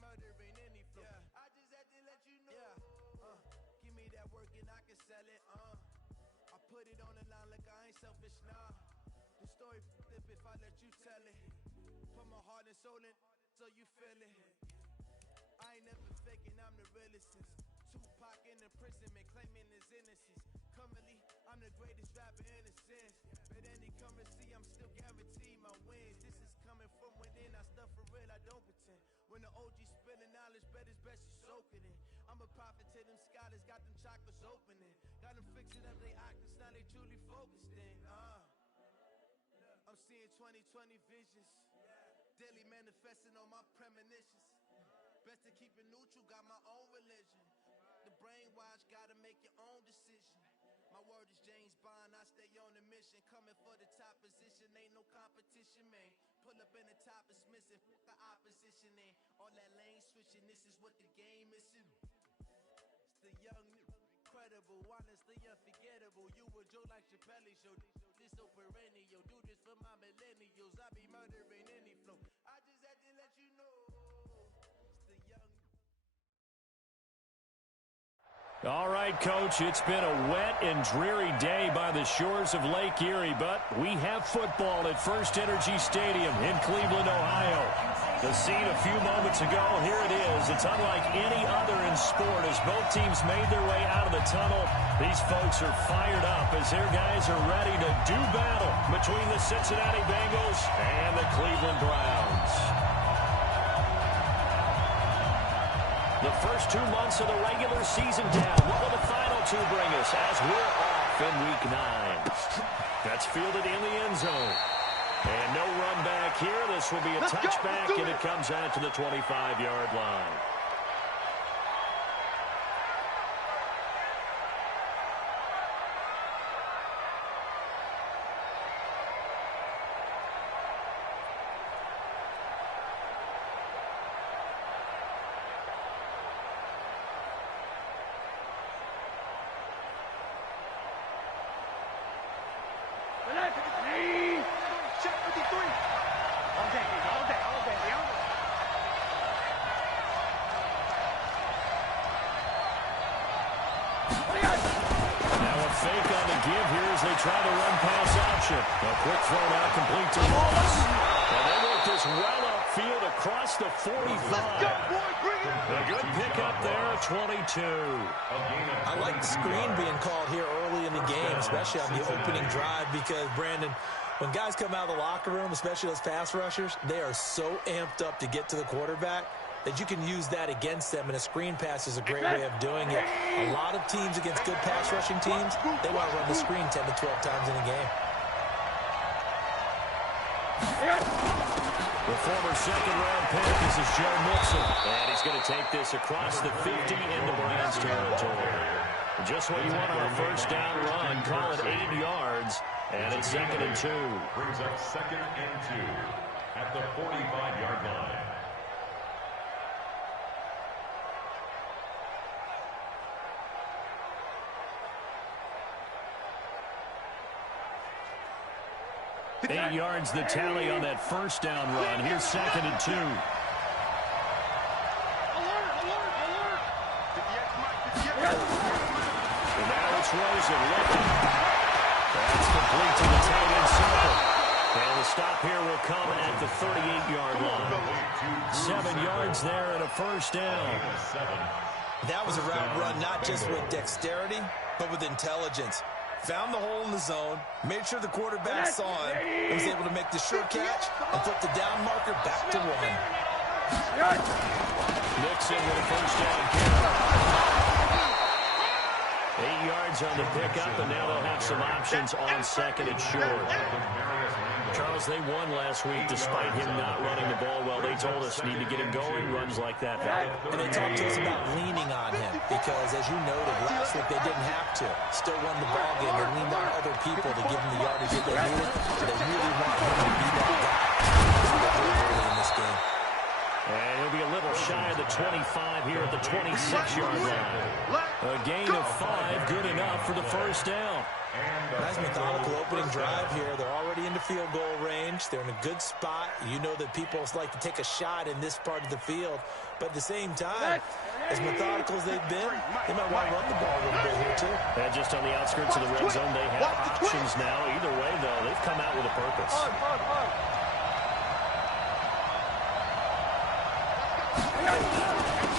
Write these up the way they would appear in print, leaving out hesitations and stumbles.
murdering any flow. Yeah. I just had to let you know. Yeah. Give me that work and I can sell it. I put it on the line like I ain't selfish, nah. The story flip if I let you tell it. Put my heart and soul in so you feel it. I ain't never faking, I'm the realest since Tupac in imprisonment, claiming his innocence. Currently, I'm the greatest rapper in a sense. But any currency, I'm still guaranteed my wins. This is coming from within, I stuff for real, I don't pretend. When the OG spilling knowledge, bet it's best you soak it in. I'm a prophet to them scholars, got them chakras opening. Got them fixing up they octaves, now they truly focused in. I'm seeing 2020 visions. Daily manifesting on my premonitions. Best to keep it neutral, got my own religion. The brainwash, gotta make your own decision. My word is James Bond, I stay on a mission. Coming for the top position, ain't no competition, man. Pull up in the top is missing, fuck the opposition, ain't all that lane switching, this is what the game missing. It's the young, incredible, honestly unforgettable. You a Joe like Chappelle show, this so perennial. Do this for my millennials, I be murdering any flow. I just had to let you know. All right, Coach, it's been a wet and dreary day by the shores of Lake Erie, but we have football at First Energy Stadium in Cleveland, Ohio. The scene a few moments ago, here it is. It's unlike any other in sport as both teams made their way out of the tunnel. These folks are fired up as their guys are ready to do battle between the Cincinnati Bengals and the Cleveland Browns. The first 2 months of the regular season down. What will the final two bring us as we're off in Week 9? That's fielded in the end zone. And no run back here. This will be a touchback, and it comes out to the 25-yard line. I like the screen being called here early in the game, especially on the opening drive, because, Brandon, when guys come out of the locker room, especially those pass rushers, they are so amped up to get to the quarterback that you can use that against them, and a screen pass is a great way of doing it. A lot of teams against good pass rushing teams, they want to run the screen 10 to 12 times in a game. The former second-round pick, this is Joe Mixon. And he's going to take this across the 50 into Browns territory. Just what you want on a first down run. Call it 8 yards. And it's 2nd and 2. Brings up 2nd and 2 at the 45-yard line. Eight yards the tally on that first down run. Here's 2nd and 2. And now it's Rosen looking. That's complete to the tight end circle. And the stop here will come at the 38-yard line. 7 yards there and a first down. That was a route run not just with dexterity, but with intelligence. Found the hole in the zone, made sure the quarterback saw him, and was able to make the short catch and flip the down marker back to 1. Nixon with a first down carry. 8 yards on the pickup, and now they'll have some options on 2nd and short. Charles, they won last week despite him not running the ball well. They told us need to get him going, runs like that. And they talked to us about leaning on him because, as you noted, last week they didn't have to. Still won the ball game. They leaned on other people to give them the yardage that they needed. So they really want him to be that guy. That's what they did early in this game. And he'll be a little shy of the 25 here at the 26-yard line. A gain of 5, good enough for the first down. Nice methodical opening drive here. They're already into field goal range. They're in a good spot. You know that people like to take a shot in this part of the field. But at the same time, as methodical as they've been, they might want to run the ball a little bit here, too. And just on the outskirts of the red zone, they have options now. Either way, though, they've come out with a purpose.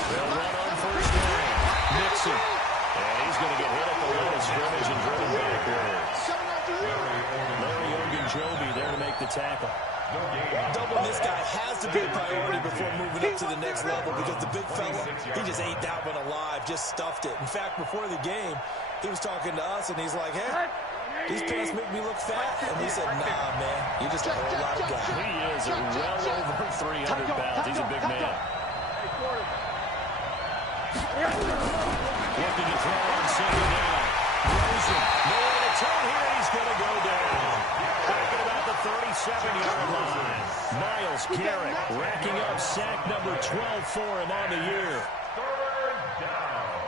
They'll run on first down. Mixon. And he's going to get hit at the line of scrimmage and driven backwards. Larry Ogunjobi there to make the tackle. Doubling this guy has to be a priority before moving up to the next level because the big fella, he just ate that one alive, just stuffed it. In fact, before the game, he was talking to us, and he's like, hey, these pants make me look fat. And we said, nah, man, you're just a whole lot of guy. He is well over 300 pounds. He's a big man. Looking to throw on second down. Rosen, nowhere to turn here. He's going to go down. Back at about the 37-yard line. Myles Garrett racking up sack number 12 for him on the year. Third down.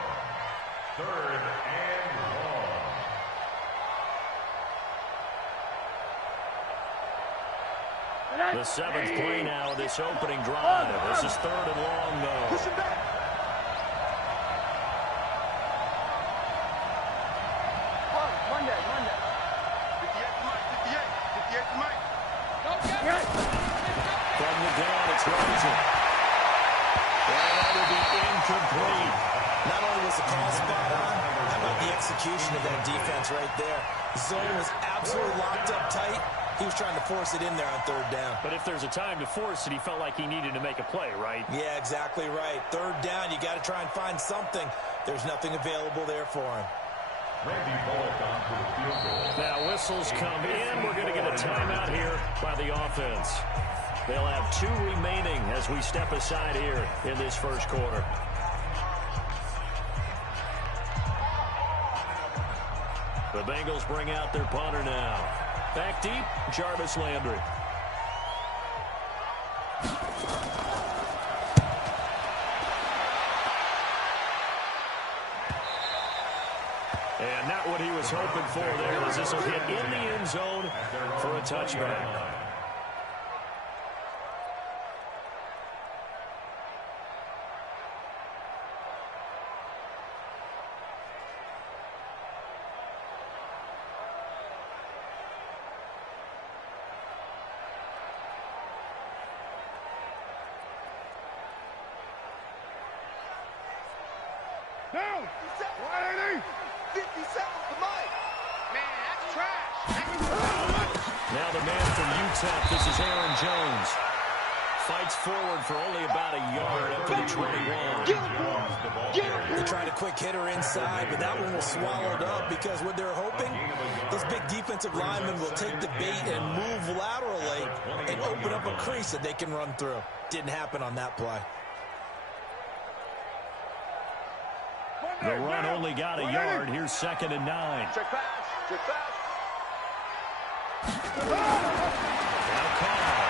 Third and long. The seventh play now of this opening drive. This is third and long, though. Push him back. Monday. 58 to Mike. From the down, it's Rosen. And that will be incomplete. Not only was the call spot on, how about the execution of that defense right there? Zone was absolutely locked up tight. He was trying to force it in there on third down. But if there's a time to force it, he felt like he needed to make a play, right? Yeah, exactly right. Third down, you got to try and find something. There's nothing available there for him. Randy Bullock on for the field goal. Now whistles come in. We're going to get a timeout here by the offense. They'll have 2 remaining as we step aside here in this first quarter. The Bengals bring out their punter now. Back deep, Jarvis Landry. And not what he was hoping for there, as this will hit in the end zone for a touchback. Down. 180. 57 to Mike. Man, that's trash. Now the man from UTEP, this is Aaron Jones. Fights forward for only about a yard up to the 21. They tried a quick hitter inside, but that one was swallowed up because what they're hoping, this big defensive lineman will take the bait and move laterally and open up a crease that they can run through. Didn't happen on that play. The run only got a yard. Here's 2nd and 9. Check pass. Now Carr.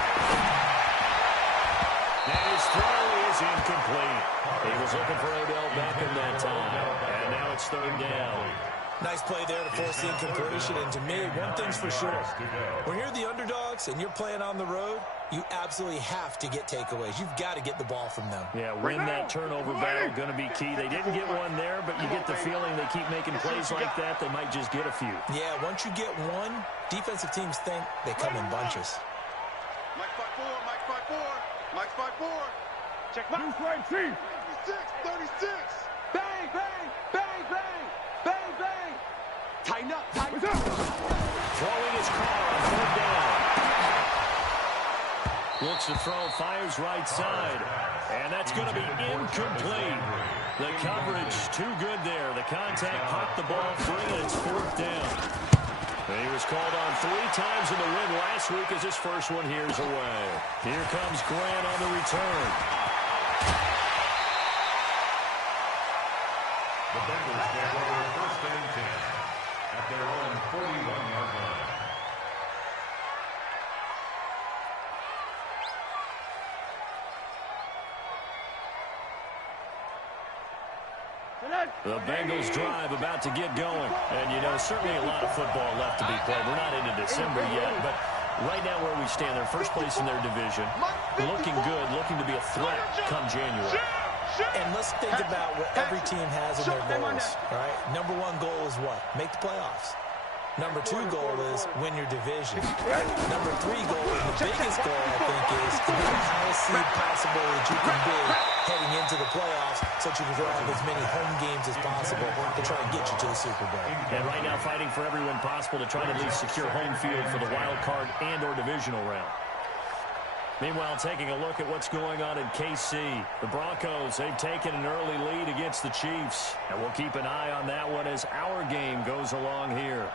And his throw is incomplete. He was looking for Odell Beckham that time. And now it's 3rd down. Nice play there to force the incompletion. And to me, one thing's for sure. When you're the underdogs and you're playing on the road, you absolutely have to get takeaways. You've got to get the ball from them. Yeah, win that turnover battle, going to be key. They didn't get one there, but you get the feeling they keep making plays like that, they might just get a few. Yeah, once you get one, defensive teams think they come in bunches. Mike 5-4. Check my right, Chief. 36. Bang. Tighten up. Throwing his car on 3rd down. Looks to throw, fires right side. And that's going to be incomplete. The coverage too good there. The contact popped the ball free, and it's 4th down. And he was called on 3 times in the win last week as his first one here's away. Here comes Grant on the return. The Bengals take over 1st and 10 at their own 41-yard line. The Bengals drive about to get going. And, you know, certainly a lot of football left to be played. We're not into December yet, but right now where we stand, they're first place in their division. Looking good, looking to be a threat come January. And let's think about what every team has in their goals, all right? Number one goal is what? Make the playoffs. Number two goal is win your division. Number three goal, and the biggest goal, I think, is to be the highest seed possible that you can be heading into the playoffs so that you can drive as many home games as possible to try and get you to the Super Bowl. And right now fighting for every win possible to try to at least secure home field for the wild card and or divisional round. Meanwhile, taking a look at what's going on in KC. The Broncos, they've taken an early lead against the Chiefs. And we'll keep an eye on that one as our game goes along here.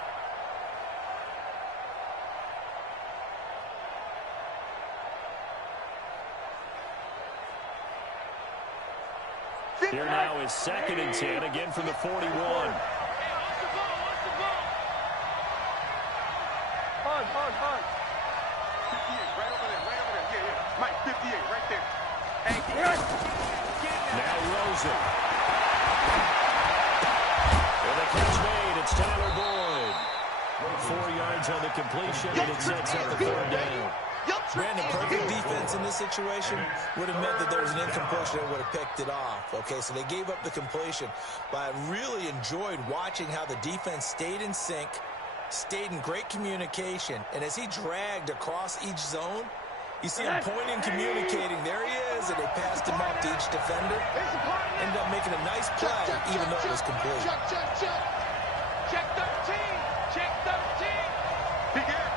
Here now is 2nd and 10, again from the 41. Hey, what's the ball? What's the ball? Hard. 58, right over there. Yeah. Mike, 58, right there. Hey, now Rosen. With a catch made, it's Tyler Boyd. 4 yards on the completion, and it sets up the 3rd down. Brandon, perfect defense in this situation would have meant that there was an incompletion that would have picked it off. Okay, so they gave up the completion, but I really enjoyed watching how the defense stayed in sync, stayed in great communication, and as he dragged across each zone, you see him pointing, communicating. There he is, and they passed him off to each defender. Ended up making a nice play, even though it was complete. Check 13. Check 13. Big air.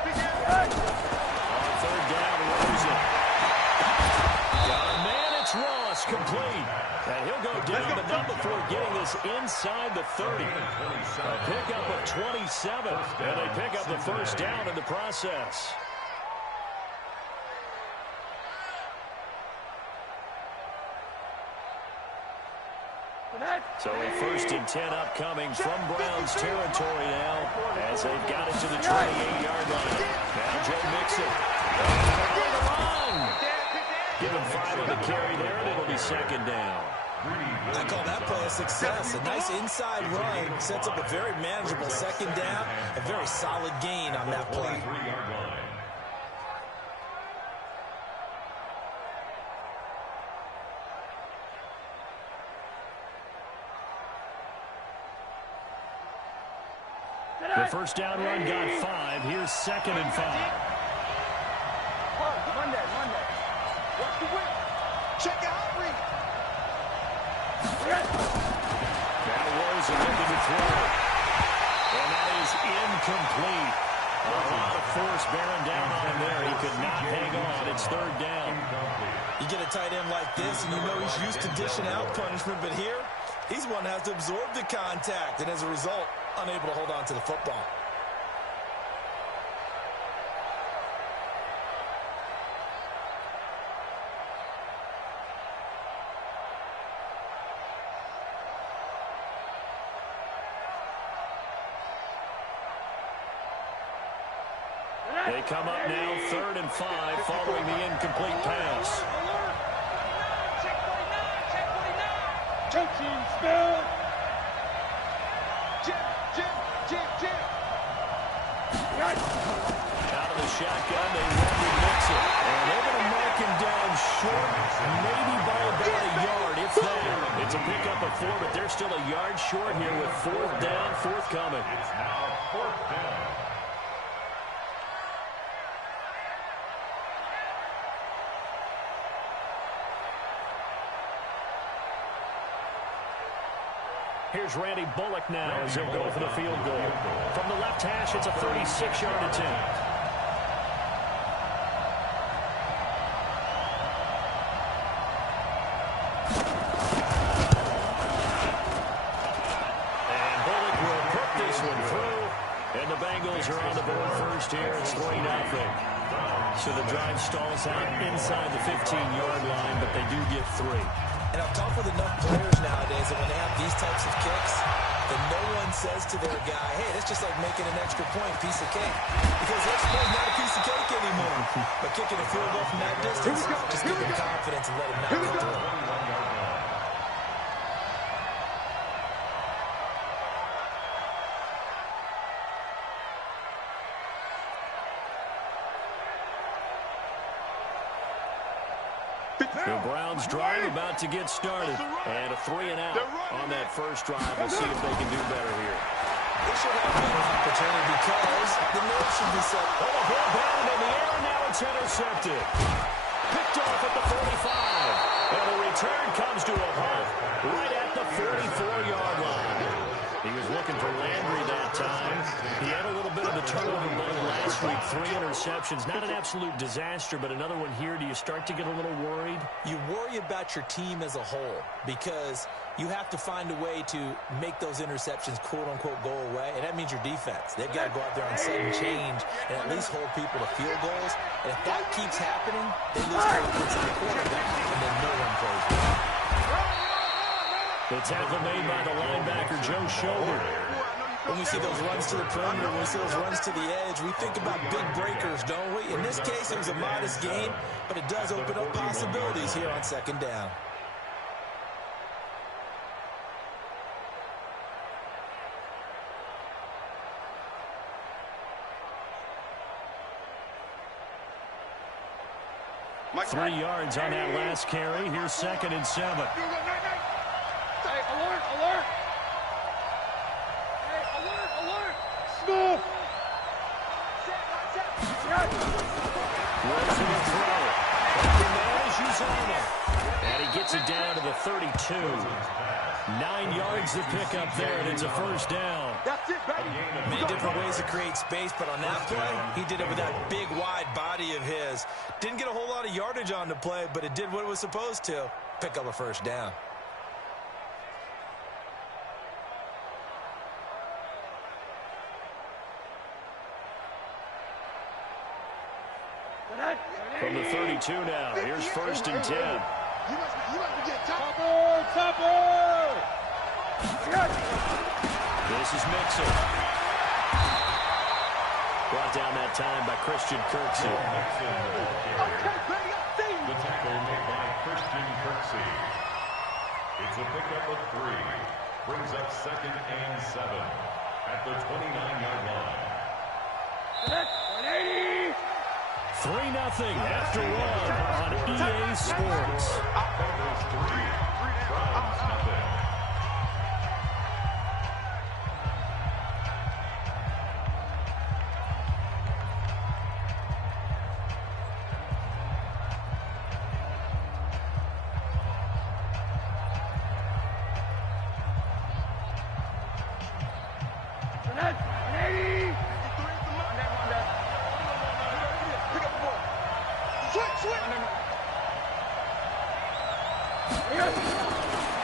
Ross complete. And he'll go down, but not before getting this inside the 30. A pickup of 27. And they pick up the 1st down in the process. So a 1st and 10 upcoming from Browns territory now as they've got it to the 28-yard line. Now Joe Mixon. Give him 5 on the carry there, and it'll be 2nd down. I call that play a success. A nice inside run sets up a very manageable 2nd down. A very solid gain on that play. The 1st down run got 5. Here's 2nd and 5. Monday. Watch the whip. Check out Reed. Now Rosen looking to throw. And that is incomplete. A lot of force bearing down on him there. He could not hang on. It's 3rd down. You get a tight end like this, and you know he's used to dishing out punishment, but here, he's one that has to absorb the contact, and as a result, unable to hold on to the football. They come up now 3rd and 5 following the incomplete pass. Check 49. Coaching spell. Jim. Out of the shotgun, they run with Mixon. And they're going to mark him down short, maybe by about a yard, if that. It's a pickup of 4, but they're still a yard short here with 4th down, forthcoming. It's now 4th down. Here's Randy Bullock now as he'll go for the field goal. From the left hash, it's a 36-yard attempt. And Bullock will put this one through. And the Bengals are on the board first here. It's 3-0. So the drive stalls out inside the 15-yard line, but they do get 3. And I'm tough with enough players nowadays that when they have these types of kicks, that no one says to their guy, hey, that's just like making an extra point, piece of cake. Because the extra point is not a piece of cake anymore. But kicking a field goal from that distance, just give him confidence and let him knock it through. The Browns drive about to get started. And a 3-and-out on that first drive. We'll see if they can do better here. They should have a better opportunity because the nerve should be set. Oh, a ball down in the air, and now it's intercepted. Picked off at the 45. And the return comes to a halt right at the 44-yard line. He was looking for Landry that time. He had a little bit of the turnover bug last week. 3 interceptions. Not an absolute disaster, but another one here. Do you start to get a little worried? You worry about your team as a whole because you have to find a way to make those interceptions, quote-unquote, go away, and that means your defense. They've got to go out there and sudden change and at least hold people to field goals. And if that keeps happening, they lose confidence in the quarterback, and then no one plays well. The tackle made by the linebacker, Joe Shoulder. When we see those runs to the perimeter, when we see those runs to the edge, we think about big breakers, don't we? In this case, it was a modest gain, but it does open up possibilities here on second down. Mike, 3 yards on that last carry. Here's 2nd and 7. Hey, alert, alert. Hey, alert, alert. Snoop. Wilson will throw. Managed and he gets it down to the 32. 9 yards to pick up there, and it's a first down. That's it, baby. Many different ways to create space, but on that play, he did it with that big, wide body of his. Didn't get a whole lot of yardage on the play, but it did what it was supposed to. Pick up a first down. From the 32 now, here's 1st and 10. You must be getting topper, topper. This is Mixon. Brought down that time by Christian Kirksey. The tackle made by Christian Kirksey. It's a pickup of 3. Brings up 2nd and 7 at the 29-yard line. 180. 3-0 after 1 on EA Sports. Bengals 3, Browns nothing.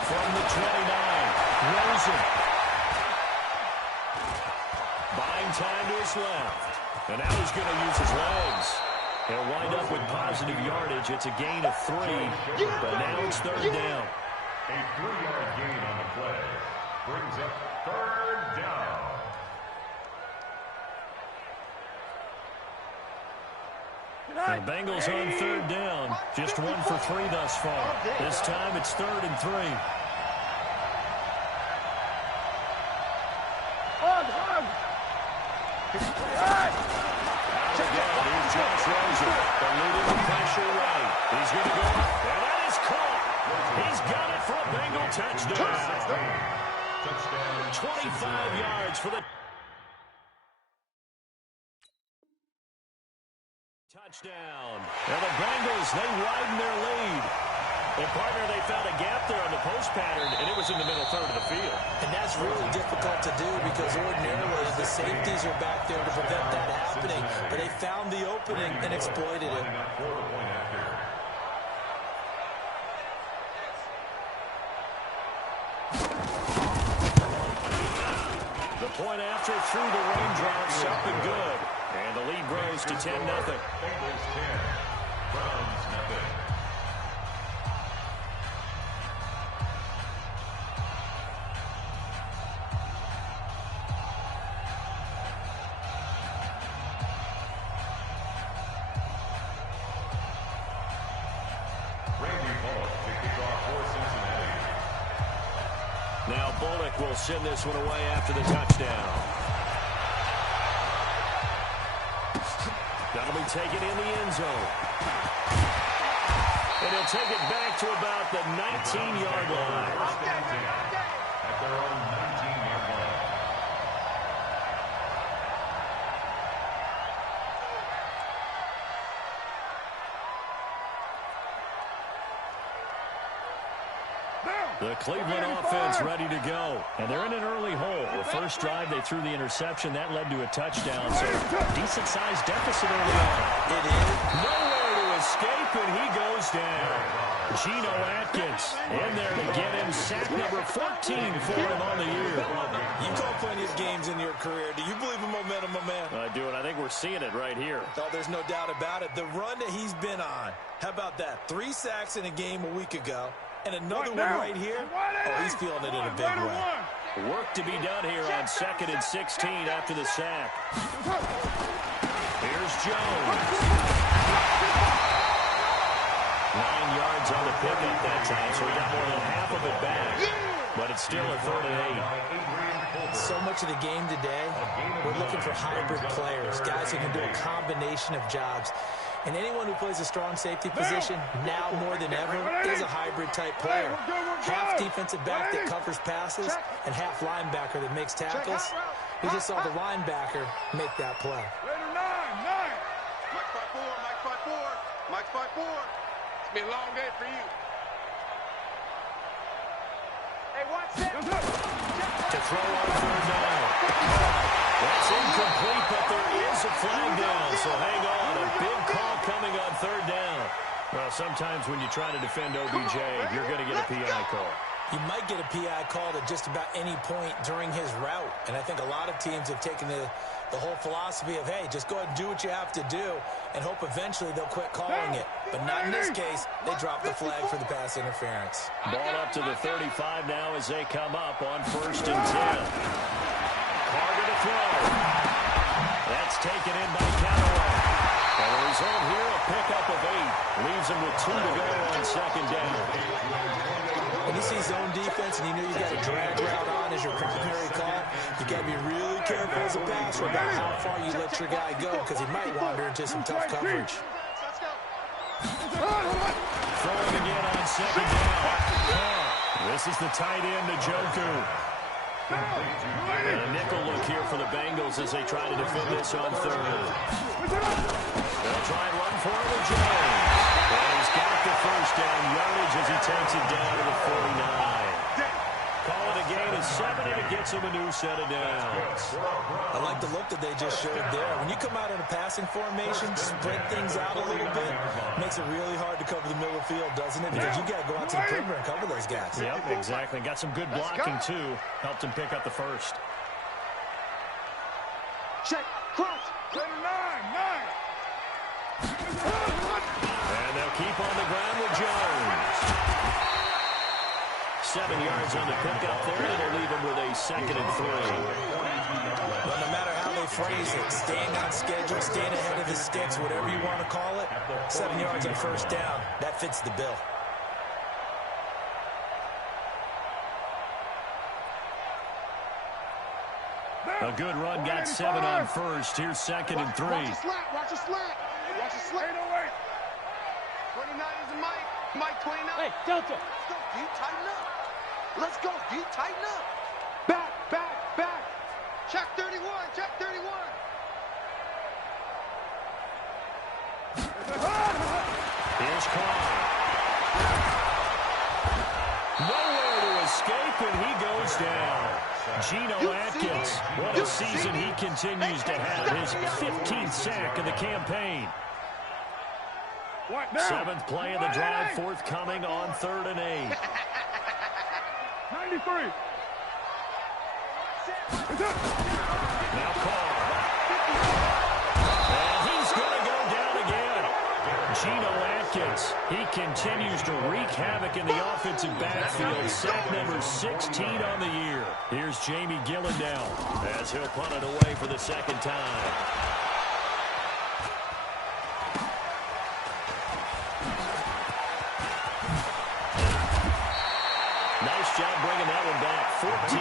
From the 29, Rosen. Buying time to his left. And now he's going to use his legs. He'll wind up with positive yardage. It's a gain of 3, but now it's 3rd down. A 3-yard gain on the play. Brings up 3rd down. The Bengals on 3rd down. Just 1 for 3 thus far. This time it's 3rd and 3. Out again. Here's Josh Rosen. The lead in the pressure right. He's going to go. And that is caught. He's got it for a Bengal touchdown. 25 yards for the touchdown. And the Bengals, they widen their lead. And, partner, they found a gap there on the post pattern, and it was in the middle third of the field. And that's really difficult to do because ordinarily the safeties are back there to prevent that happening. But they found the opening and exploited it. The point after through the raindrops, up and good. And the lead grows to 10-0. Bengals 10, Browns nothing. Now Bullock will send this one away after the touchdown. That'll be taken in the end zone. And he'll take it back to about the 19-yard line. At their own 19-yard line. The Cleveland offense ready to go. And they're in an early hole. The first drive, they threw the interception. That led to a touchdown. So decent-sized deficit early on. It is. Nowhere to escape, and he goes down. Geno Atkins in there to get him. Sack number 14 for him on the year. You call plenty of games in your career. Do you believe in momentum, my man? I do, and I think we're seeing it right here. Oh, there's no doubt about it. The run that he's been on. How about that? 3 sacks in a game a week ago. And another one right here. Oh, he's feeling it in a big way. Work to be done here on 2nd and 16 after the sack. Here's Jones. 9 yards on the pickup that time, so he got more than half of it back. But it's still a 3rd and 8. So much of the game today, we're looking for hybrid players, guys who can do a combination of jobs. And anyone who plays a strong safety position, now more than ever, is a hybrid-type player. Half defensive back that covers passes and half linebacker that makes tackles. We just saw the linebacker make that play. Mike 5-4, Mike 5-4, Mike 5-4. It's been a long day for you. Hey, watch that. To throw on 3rd down. That's incomplete, but there is a flag down, so hang on. A big call coming on 3rd down. Well, sometimes when you try to defend OBJ, you're going to get a PI call. You might get a PI called at just about any point during his route. And I think a lot of teams have taken the whole philosophy of, hey, just go ahead and do what you have to do and hope eventually they'll quit calling it. But not in this case. They dropped the flag for the pass interference. Ball up to the 35 now as they come up on 1st and 10. Carter to throw. That's taken in by Callaway. And the result here, a pickup of 8. Leaves him with 2 to go on 2nd down. When you see zone defense and you know you've got a drag route on as your primary call, you've got to be really careful as a passer about how far you let your guy go because he might wander into some tough coverage. Throwing again on 2nd down. This is the tight end to Njoku. And a nickel look here for the Bengals as they try to defend this on 3rd. They'll try and run for it with Jones. And he's got the 1st down yardage as he takes it down to the 49. Call it a gain of 7, and it gets him a new set of downs. I like the look that they just showed there. When you come out in a passing formation, spread things out a little bit, makes it really hard to cover the middle of the field, doesn't it? Because you got to go out to the perimeter and cover those guys. Yep, exactly. Got some good blocking, too. Helped him pick up the 1st. Check, cross. 9. And they'll keep on the ground with Jones. 7 yards on the pickup there. It'll leave him with a 2nd and 3. Well, no matter how they phrase it, staying on schedule, staying ahead of the sticks, whatever you want to call it, 7 yards on 1st down, that fits the bill. A good run, got 7 on 1st. Here's 2nd and 3. Watch the slant, watch the slant. Watch the slant. 29 is the Mike. Mike 29. Hey, Delta. Let's go, D, tighten up. Let's go, D, tighten up. Back. Check 31, check 31. Here's Carr. Nowhere to escape, and he goes down. Geno Atkins, what a season he continues to have. His 15th sack of the campaign. 7th play of the drive, forthcoming on 3rd and 8. 93. Now Carr. And he's going to go down again. Geno Atkins, he continues to wreak havoc in the offensive backfield. Sack number 16 on the year. Here's Jamie Gillen now as he'll punt it away for the 2nd time. Nice job bringing that one back. 14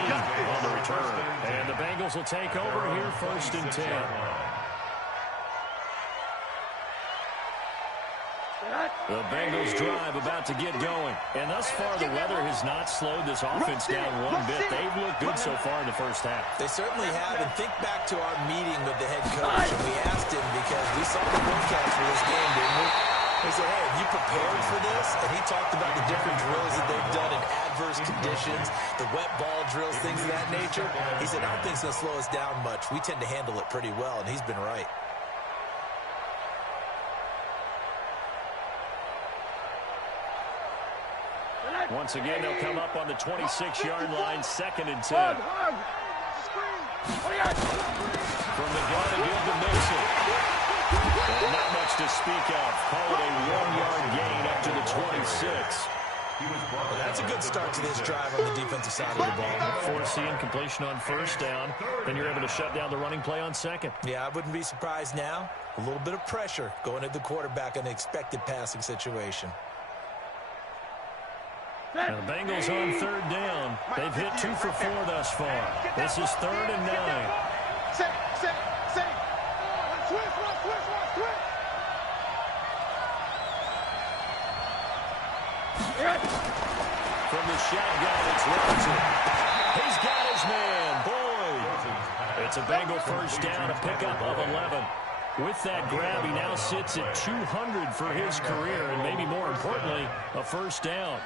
on the return. And the Bengals will take over here 1st and 10. The Bengals drive about to get going. And thus far, the weather has not slowed this offense down one bit. They've looked good so far in the first half. They certainly have. And think back to our meeting with the head coach. And we asked him, because we saw the broadcast for this game, didn't we? We said, hey, have you prepared for this? And he talked about the different drills that they've done in adverse conditions, the wet ball drills, things of that nature. He said, I don't think it's going to slow us down much. We tend to handle it pretty well, and he's been right. Once again, they'll come up on the 26-yard line, 2nd and 10. From the gun to give to Mixon. Well, not much to speak of. Call it a 1-yard gain up to the 26. Well, that's a good start to this drive on the defensive side of the ball. Forcing completion on 1st down. Then you're able to shut down the running play on 2nd. Yeah, I wouldn't be surprised now. A little bit of pressure going at the quarterback in an expected passing situation. Now the Bengals on 3rd down. They've hit 2 for 4 thus far. This is 3rd and 9. From the shotgun, it's Robinson. He's got his man, Boyd. It's a Bengal 1st down, a pickup of 11. With that grab, he now sits at 200 for his career, and maybe more importantly, a 1st down.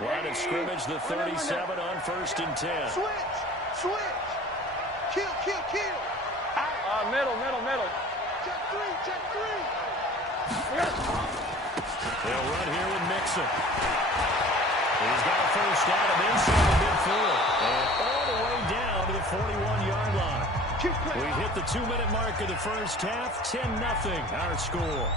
Line of scrimmage, the 37 on 1st and 10. Switch. Kill. Middle. Check three. They'll run here with Mixon. He's got a 1st down and inside the midfield. And all the way down to the 41-yard line. We've hit the 2-minute mark of the first half. 10-0 our score.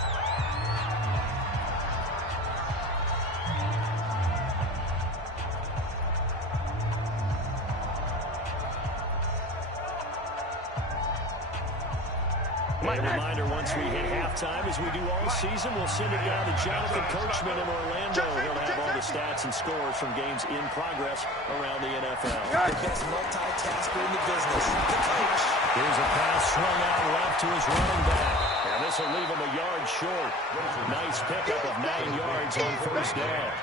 A reminder, once we hit halftime, as we do all season, we'll send it down to Jonathan Coachman in Orlando. He'll have all the stats and scores from games in progress around the NFL. The best multitasker in the business, the coach. Here's a pass swung out left to his running back. And this will leave him a yard short. Nice pickup of 9 yards on 1st down.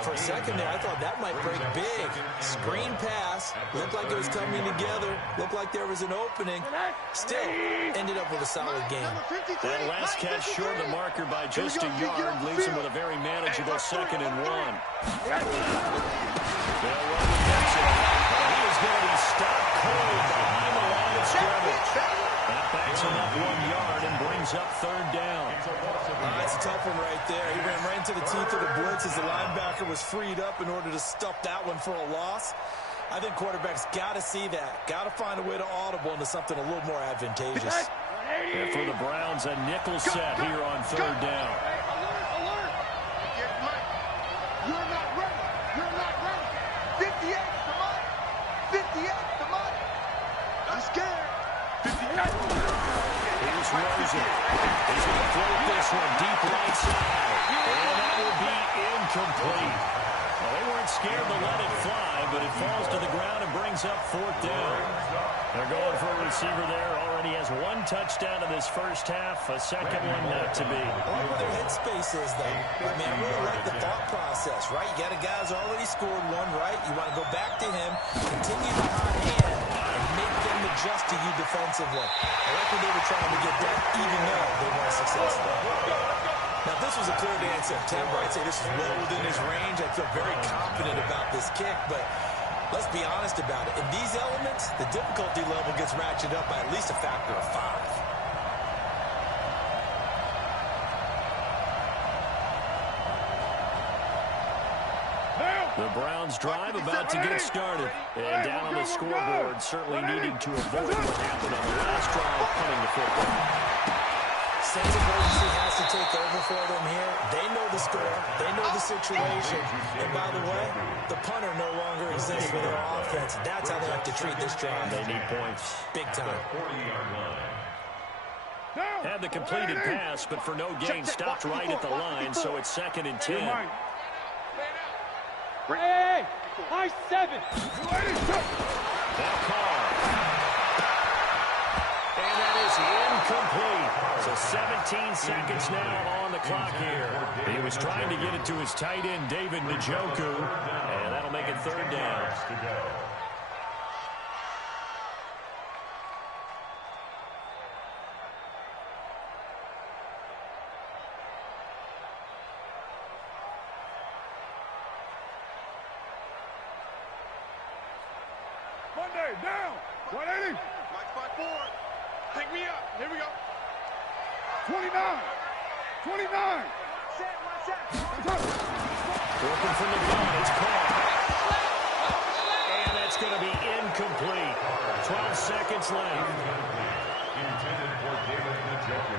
For a second there, I thought that might break big. Screen pass. Looked like it was coming together. Looked like there was an opening. Still, ended up with a solid game. That last catch short of the marker by just a yard leaves him with a very manageable 2nd and 1. They'll run the Mixon. He is going to be stopped cold behind the line of scrimmage. That backs him up 1 yard and brings up 3rd down. That's a tough one right there. He ran right into the teeth of the blitz as the linebacker was freed up in order to stuff that one for a loss. I think quarterbacks got to see that. Got to find a way to audible into something a little more advantageous. And for the Browns, a nickel set here on 3rd down. Alert. You're not ready. 58, come on. 58, come on. I'm scared. 58. Here's Rosen. He's going to float this one deep right side. And that will be incomplete. Well, they weren't scared to let it fly, but it falls to the ground and brings up 4th down. They're going for a receiver there. Already has 1 touchdown in this first half. A second one not to be. I like where their headspace is, though. I mean, I really like the thought process, right? You got a guy who's already scored 1, right? You want to go back to him, continue the hot hand, and make them adjust to you defensively. I like when they were trying to get that, even though they weren't successful. Now, if this was a clear day in September, I'd say this is well within his range. I feel very confident about this kick, but let's be honest about it. In these elements, the difficulty level gets ratcheted up by at least a factor of 5. The Browns drive about to get started. And down on the scoreboard, certainly needing to avoid what happened on the last drive, punting the football. Sense of urgency has to take over for them here. They know the score. They know the situation. And by the way, the punter no longer exists for their offense. That's how they have to treat this drive. They need points. Big time. Had the completed pass, but for no gain, stopped right at the line, so it's 2nd and 10. Hey, high 7. They'll call. And that is incomplete. So 17 seconds now on the clock here. He was trying to get it to his tight end, David Njoku, and that'll make it third down. Monday, down. 180. Mike 5-4. Take me up. Here we go. 29. 29. Working from the gun, it's caught. And it's going to be incomplete. 12 seconds left. Intended for David Njoku.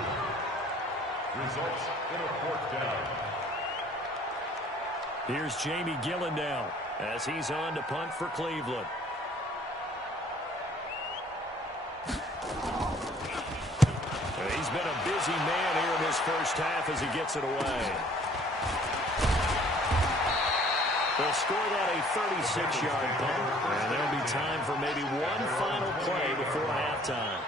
Results in a fourth down. Here's Jamie Gillen now as he's on to punt for Cleveland. He's been a busy man here in this first half as he gets it away. They'll score that a 36-yard punt, and there'll be time for maybe one final play before halftime.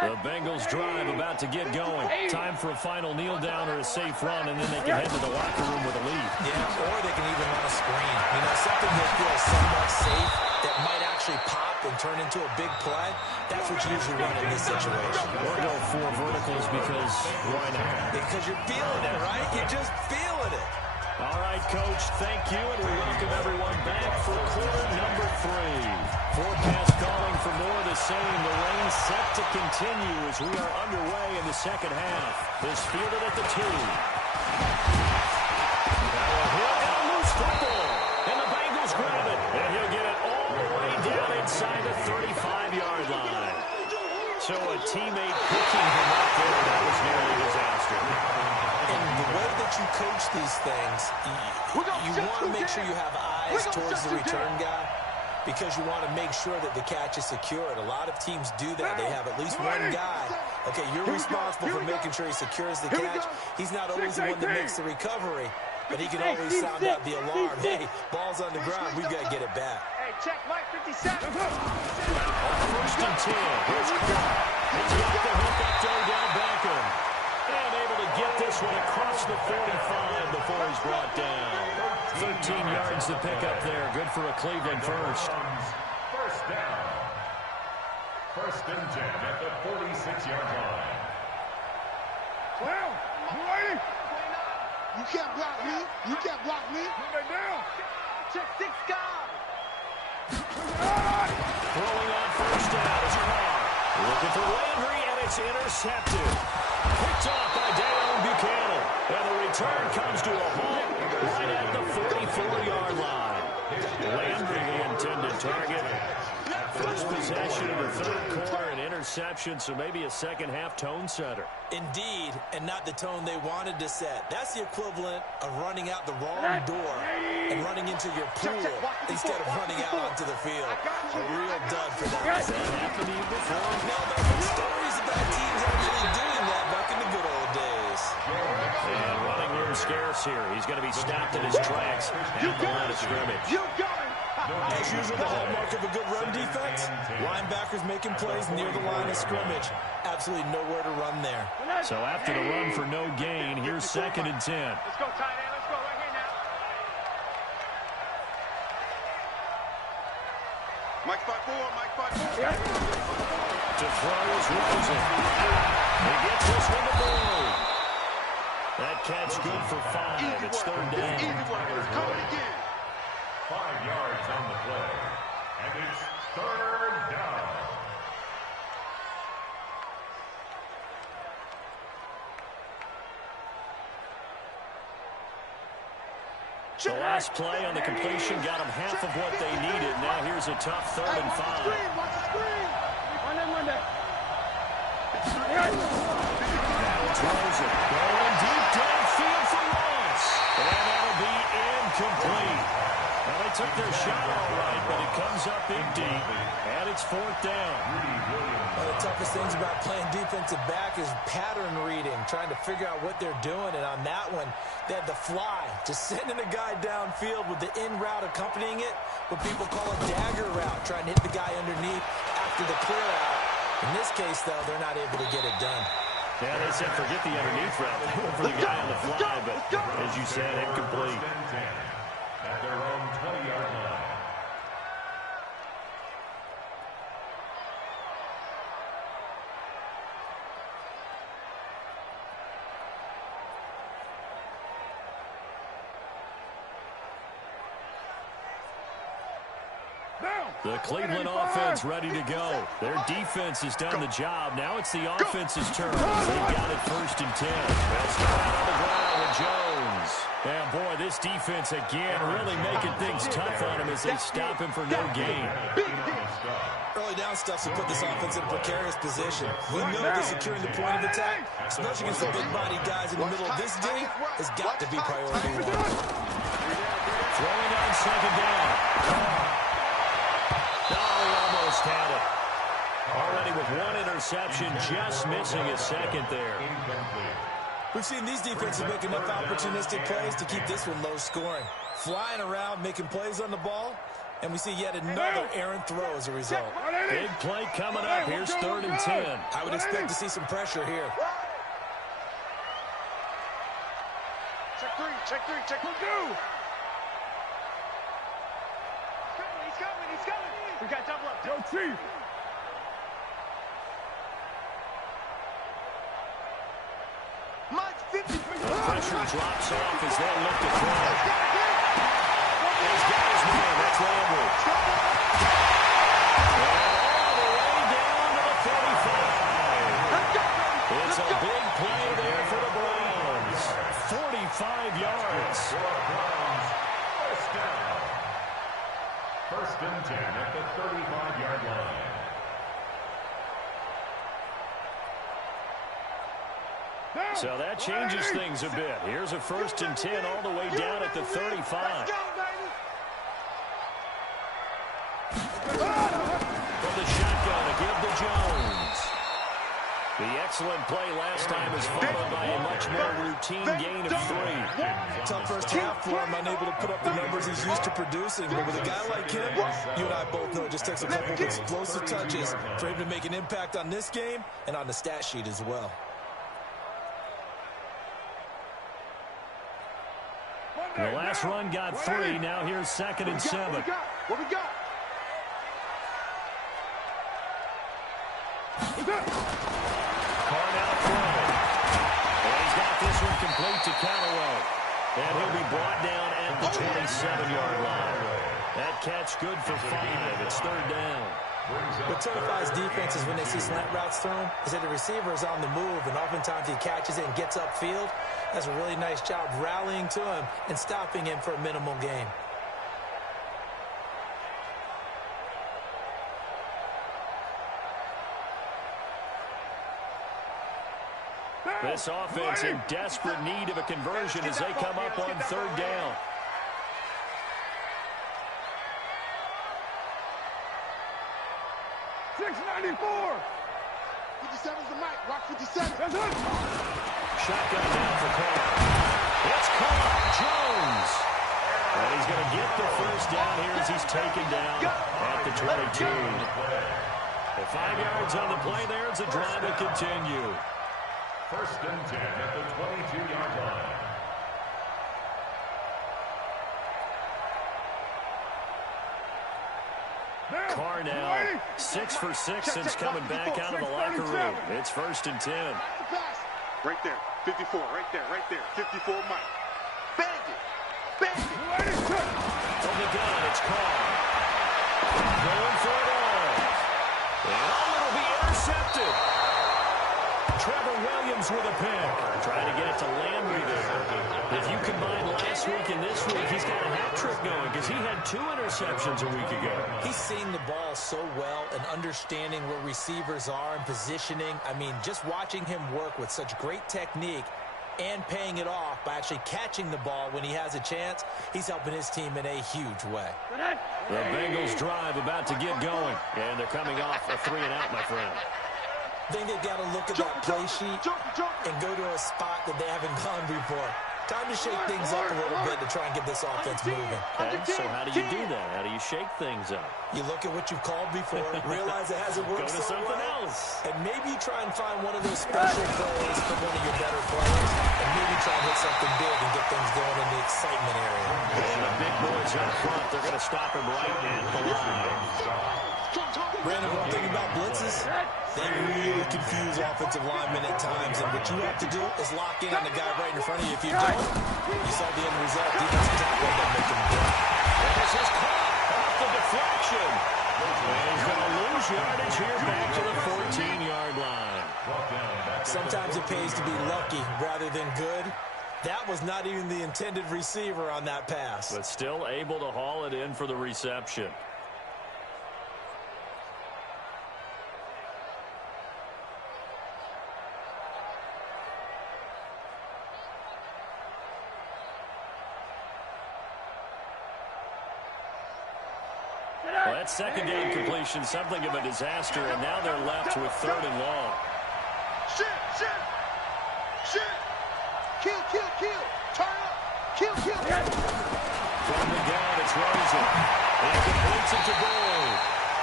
The Bengals drive about to get going. Time for a final kneel down or a safe run, and then they can head to the locker room with a lead. Yeah, or they can even run a screen. You know, something that feels somewhat safe that might actually pop and turn into a big play. That's what you usually run in this situation. Or go four verticals because why not? Because you're feeling it, right? You're just feeling it. All right, Coach, thank you, and we welcome everyone back for quarter number 3. Forecast calling for more of the same. The rain set to continue as we are underway in the second half. This fielded at the 2. Now a hit and a loose football. And the Bengals grab it. And he'll get it all the way down inside the 35-yard line. So a teammate picking him up there, that was nearly a disaster. And the way that you coach these things, you want to make sure you have eyes towards the return guy because you want to make sure that the catch is secured. A lot of teams do that. They have at least one guy. Okay, you're responsible for making sure he secures the catch. He's not always the one that makes the recovery, but he can always sound out the alarm. Hey, ball's on the ground. We've got to get it back. Hey, check Mike 57. First and 10. Here's Clark. He's got the hook up to Odell Beckham. And able to get this one across the 45 before he's brought down. 13 yards to pick up there. Good for a Cleveland first. First down. First and 10 at the 46-yard line. Well, you ready? You can't block me. You can't block me. Monday, down. Check 6 guys. Throwing on first down is Carr. Looking for Landry, and it's intercepted. Picked off by Dale Buchanan. And the return comes to a halt right at the 44-yard line. Landry, the intended target. First possession of the third quarter, an interception, so maybe a second-half tone setter. Indeed, and not the tone they wanted to set. That's the equivalent of running out the wrong door and running into your pool instead of running out onto the field. A real dud for that. Has that happened to you before? No, there have been stories about teams actually doing that back in the good old days. And running room scarce here. He's going to be stopped in his tracks at the line of scrimmage. You got it. As usual, the hallmark of a good run defense, linebackers making plays near the line of scrimmage. Absolutely nowhere to run there. So after the run for no gain, here's second and 10. Let's go, tight end. Let's go right here now. Mike 5-4. Mike 5-4. To throw is Rosen. He gets this one to Boyd. That catch good for 5. It's third down. Easy work. Coming again. 5 yards on the play. And it's third down. The last play on the completion got them half of what they needed. Now here's a tough third and 5. Monday. Now it's Rosen going deep downfield for Lawrence. And that'll be incomplete. Now they they took their shot all right, but it comes up empty, and it's 4th down. One of the toughest things about playing defensive back is pattern reading, trying to figure out what they're doing. And on that one, they had the fly, just sending a guy downfield with the in route accompanying it, what people call a dagger route, trying to hit the guy underneath after the clear out. In this case, though, they're not able to get it done. Yeah, they said forget the underneath route. They went for the guy on the fly, but as you said, incomplete. At their own 20-yard line. The Cleveland offense ready to go. Their defense has done the job. Now it's the offense's turn. They've got it 1st and 10. They'll start out on the ground with Jones. And boy, this defense again really making things tough on him as they stop him for no gain. Early down stuff to put this offense in a precarious position. We know that securing the point of attack, especially against the big-bodied guys in the middle of this D, has got to be priority 1. Throwing on 2nd down. Had it. Already with 1 interception, just missing his 2nd there. We've seen these defenses make enough opportunistic plays to keep this one low scoring. Flying around, making plays on the ball, and we see yet another errant throw as a result. Big play coming up. Here's 3rd and 10. I would expect to see some pressure here. Check 3, check 3, check 2. He's coming. We got double up. Yo, Chief. Mike's 50. Pressure drops off as they look to throw. He's got his man. That's Landry. All the way down to the 45. It's a big play there for the Browns. 45 yards. 1st and 10 at the 35-yard line. So that changes things a bit. Here's a 1st and 10 all the way down at the 35. From the shotgun to give to Jones. The excellent play last time is followed by a much more routine gain of 3. Tough first half for him, unable to put up the numbers he's used to producing. But with a guy like him, you and I both know it just takes a couple of explosive touches for him to make an impact on this game and on the stat sheet as well. The last run got 3. Now here's 2nd and 7. What we got? Carnell throw. And he's got this one complete to Callaway. And he'll be brought down at the 27-yard line. That catch good for 5. It's 3rd down. What terrifies defenses when they see slant routes thrown is that the receiver is on the move, and oftentimes he catches it and gets upfield. That's a really nice job rallying to him and stopping him for a minimal gain. This offense in desperate need of a conversion as they come up on 3rd down. $6.94. 57's the mic. Watch 57. Shotgun down for Carr. It's Carr. Jones. And he's going to get the 1st down here as he's taken down at the 22. The 5 yards on the play there as the drive will continue. 1st and 10 at the 22-yard line. Carr now 6 for 6 since coming back out of the locker room. It's 1st and 10. Right there. 54. Right there. 54 Mike. Bandit. From the gun, it's Carr. Going for it all. And it'll be intercepted. Trevor Williams with a pick. Trying to get it to Landry there. If you combine last week and this week, he's got a hat trick going because he had 2 interceptions a week ago. He's seeing the ball so well and understanding where receivers are and positioning. I mean, just watching him work with such great technique and paying it off by actually catching the ball when he has a chance. He's helping his team in a huge way. The Bengals drive about to get going, and they're coming off a 3-and-out, my friend. I think they've got to look at that play sheet and go to a spot that they haven't gone before. Time to shake things up a little bit to try and get this offense moving. Okay, so how do you do that? How do you shake things up? You look at what you've called before, realize it hasn't worked Go to so something well, else. and maybe try and find one of those special plays from one of your better players, and maybe try and hit something big and get things going in the excitement area. And the big boys up front, they're going to stop him right at the line. Brandon, one thing about blitzes, they really confuse offensive linemen at times, and what you have to do is lock in on the guy right in front of you. If you don't, you saw the end result. Defensive tackle ended up making him drop. And this is caught off the deflection. And he's going to lose yardage here back to the 14-yard line. Sometimes it pays to be lucky rather than good. That was not even the intended receiver on that pass. But still able to haul it in for the reception. Well, that second down completion, something of a disaster, and now they're left with 3rd and long. Shit! Kill! Turn up! Kill! From the gun, it's Rosen. He completes it to Gold.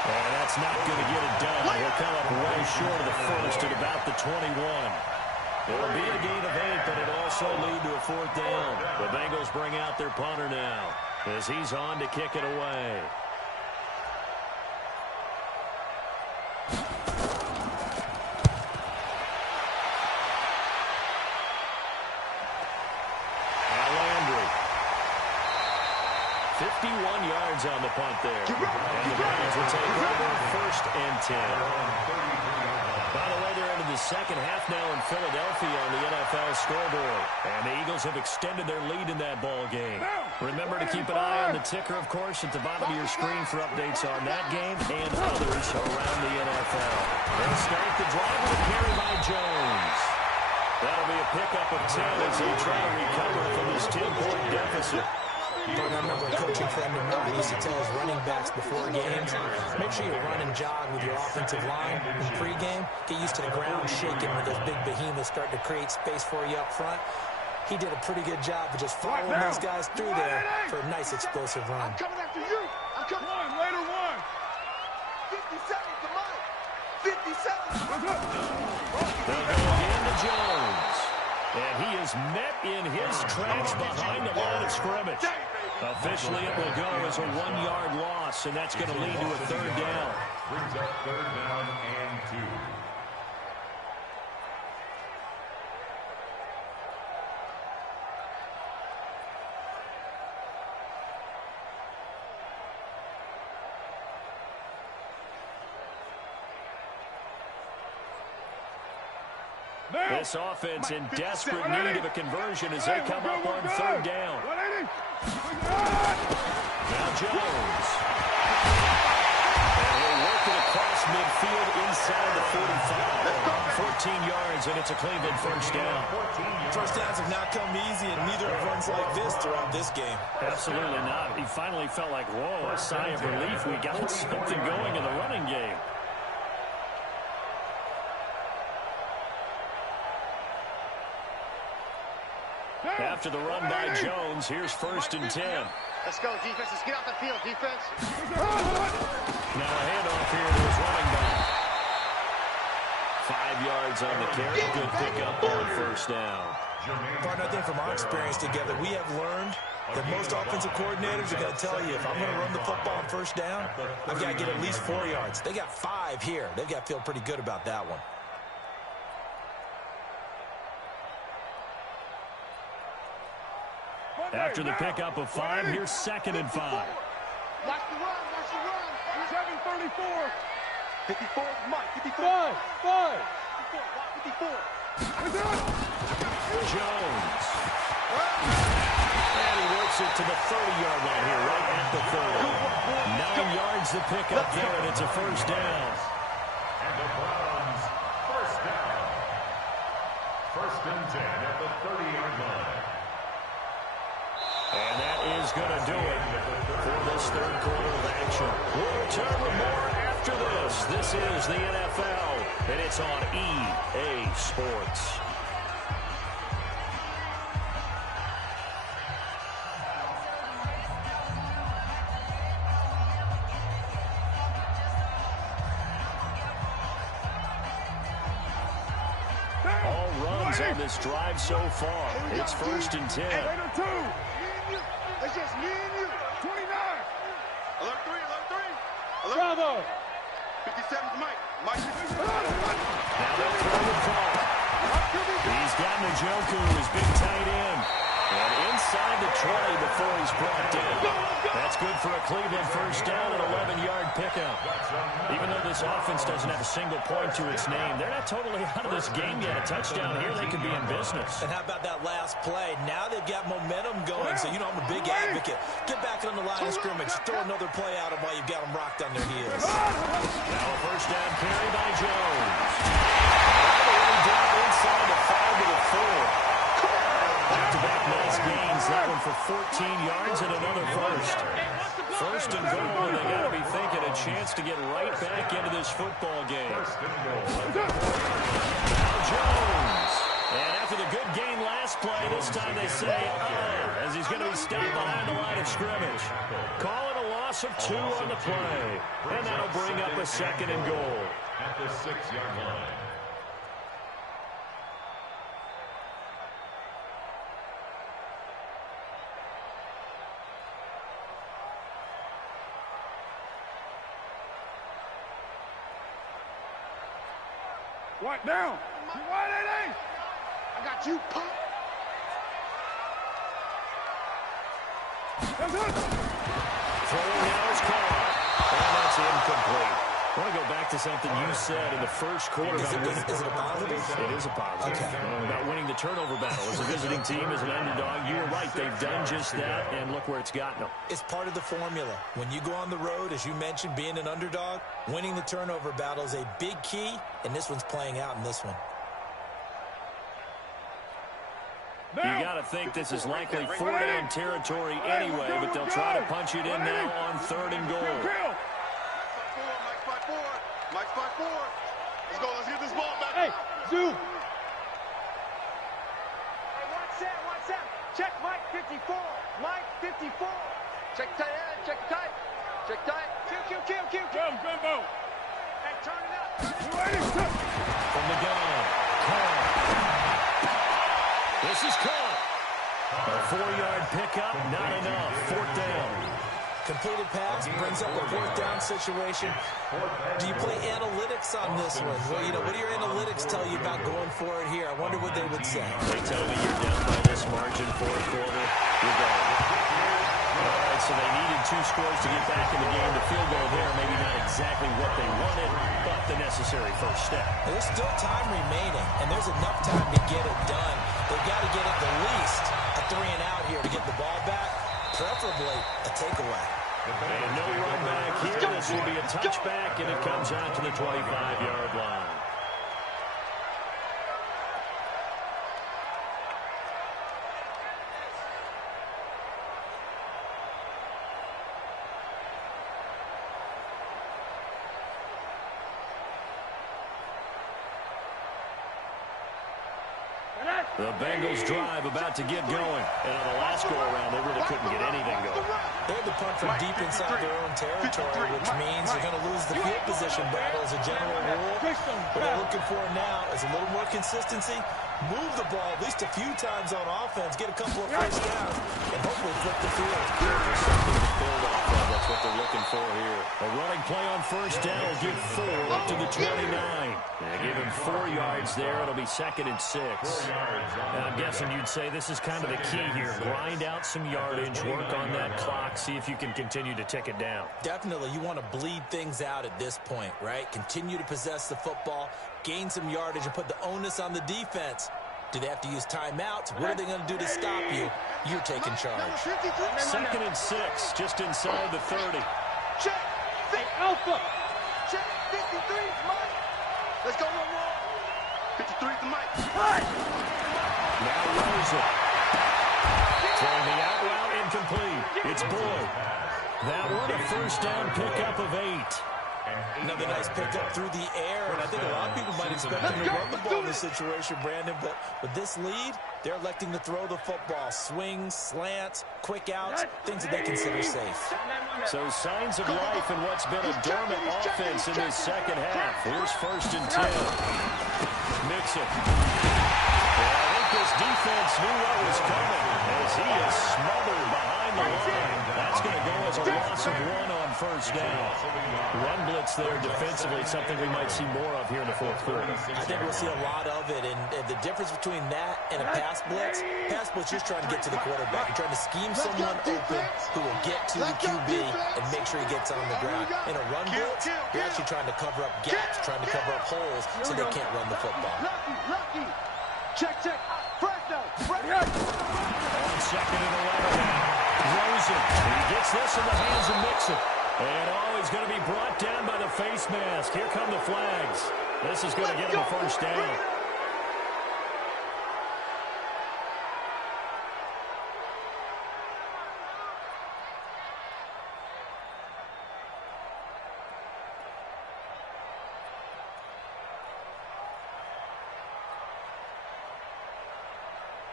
And that's not going to get it done. He'll come up way short of the first at about the 21. It'll be a gain of 8, but it'll also lead to a 4th down. The Bengals bring out their punter now as he's on to kick it away. On the punt there. And the Bengals will take over 1st and 10. By the way, they're into the second half now in Philadelphia on the NFL scoreboard. And the Eagles have extended their lead in that ball game. Remember to keep an eye on the ticker, of course, at the bottom of your screen for updates on that game and others around the NFL. They'll start the drive with a carry by Jones. That'll be a pickup of 10 as they try to recover from this 10-point deficit. I remember a coaching friend of mine used to tell his running backs before games, make sure you run and jog with your offensive line in pregame. Get used to the ground shaking when those big behemoths start to create space for you up front. He did a pretty good job of just following those guys through there for a nice explosive run. I'm coming after you! I'm coming! Later one! 50 seconds to mine! 50 seconds! They'll go again to Jones. And he is met in his tracks behind the line of scrimmage. Officially, it will go as a 1-yard loss, and that's going to lead to a 3rd down. Brings up 3rd down and 2. This offense in desperate need of a conversion as they come up on 3rd down. Now Jones. And he'll work it across midfield inside the 45. 14 yards, and it's a Cleveland 1st down. First downs have not come easy, and neither have runs like this throughout this game. Absolutely not. He finally felt like, whoa, a sigh of relief. We got something going in the running game. After the run by Jones, here's 1st and 10. Let's go, defense. Let's get out the field, defense. Now a handoff here to his running back. 5 yards on the carry. Good pickup on 1st down. Partner, I think from our experience together, we have learned that most offensive coordinators are going to tell you, if I'm going to run the football on 1st down, I've got to get at least 4 yards. They got 5 here. They've got to feel pretty good about that one. After the pickup of 5, here's 2nd and 5. Watch the run. Watch the run. 734. 54, Mike. 54. 5. 54. Jones. And he works it to the 30-yard line here, right at the 30. 9 yards the pickup there, and it's a 1st down. And the Browns, 1st down. 1st and 10 at the 30-yard line. And that is going to do it for this third quarter of action. We'll return with more after this. This is the NFL, and it's on EA Sports. All runs on this drive so far. It's 1st and 10. It's just me and you. 29. Alert 3, alert 3. Alert. Bravo. 57's Mike. Mike. Now they'll throw the ball. He's got Njoku, his big tight end. And inside the 20 before he's brought down. That's good for a Cleveland first down and 11-yard pickup. Even though this offense doesn't have a single point to its name, they're not totally out of this game yet. A touchdown here, they could be in business. And how about that last play? Now they've got momentum going, so you know I'm a big advocate. Get back on the line of scrimmage. Throw another play out of while you've got them rocked on their heels. Now a first down carry by Jones. All the way down inside the 5 to the 4. Back-to-back nice gains. That one for 14 yards and another first. First and goal, and they got to be thinking a chance to get right back into this football game. Now Jones. And after the good gain last play, this time they say, as he's going to be stopped behind the line of scrimmage. Call it a loss of 2 on the play. And that'll bring up a 2nd and goal. At the 6-yard line. White down. White 88. I got you, punk. Throwing now is caught. And that's incomplete. I want to go back to something you said in the first quarter. Is it a positive? It is a positive. Okay. About winning the turnover battle. As a visiting team, as an underdog, you were right. They've done just that, and look where it's gotten them. It's part of the formula. When you go on the road, as you mentioned, being an underdog, winning the turnover battle is a big key, and this one's playing out in this one. You got to think this is likely 4-down territory anyway, but they'll try to punch it in now on 3rd and goal. Mike 5-4. Let's go. Let's get this ball back. Hey, Zoo. Hey, watch that. Check Mike 54. Mike 54. Check tight end. Check tight. Check tight. Kill. Jumbo. Hey, turn it up. From the gun. Caught. This is caught. A 4-yard pickup, not enough. 4th down. Completed pass brings up a 4th down situation. Do you play analytics on this one? Well, you know, what do your analytics tell you about going for it here? I wonder what they would say. They tell me you're down by this margin, 4th quarter. You're going. All right, so they needed 2 scores to get back in the game. The field goal there, maybe not exactly what they wanted, but the necessary first step. There's still time remaining, and there's enough time to get it done. They've got to get at the least a 3-and-out here to get the ball back, preferably a takeaway. And no run back here. This will be a touchback, and it comes out to the 25-yard line. The Bengals drive about to get going. And on the last go-around, they really couldn't get anything going. They had to punt from deep inside their own territory, which means they're going to lose the field position battle as a general rule. What they're looking for now is a little more consistency, move the ball at least a few times on offense, get a couple of first downs, and hopefully flip the field. There's something to build off of. That's what they're looking for here. A running play on first down will give 4 up to the 29. They give him 4 yards there. It'll be 2nd and 6. And I'm guessing you'd say this is kind of the key here. Grind out some yardage, work on that clock, see if you can continue to tick it down. Definitely, you want to bleed things out at this point, right? Continue to possess the football, gain some yardage, and put the onus on the defense. Do they have to use timeouts? What are they going to do to stop you? You're taking charge. 2nd and 6, just inside the 30. Check. Hey, Alpha. Check. 53, Mike. Let's go one more. 53 to Mike. Hey. Now Rosen. Throwing the out route incomplete. It's Boyd. That one a first down pickup of 8. Another nice pickup through the air, and I think a lot of people might expect him to run the ball in this situation, Brandon, but with this lead, they're electing to throw the football. Swings, slants, quick outs, things that they consider safe. So signs of life in what's been a dormant offense in this second half. Here's 1st and 10. Mixon. I think this defense knew what was coming as he is smothered behind the line. That's going to go as a loss of 1 on 1st down. Run blitz there defensively, something we might see more of here in the 4th quarter. I think we'll see a lot of it, and the difference between that and a pass blitz just trying to get to the quarterback. You're trying to scheme someone open who will get to the QB and make sure he gets on the ground. In a run blitz, you're actually trying to cover up gaps, trying to cover up holes so they can't run the football. Lucky. Check. Fresno. On 2nd and 11 now. Rosen. He gets this in the hands of Mixon. And he's going to be brought down by the face mask. Here come the flags. This is going to get him a first down.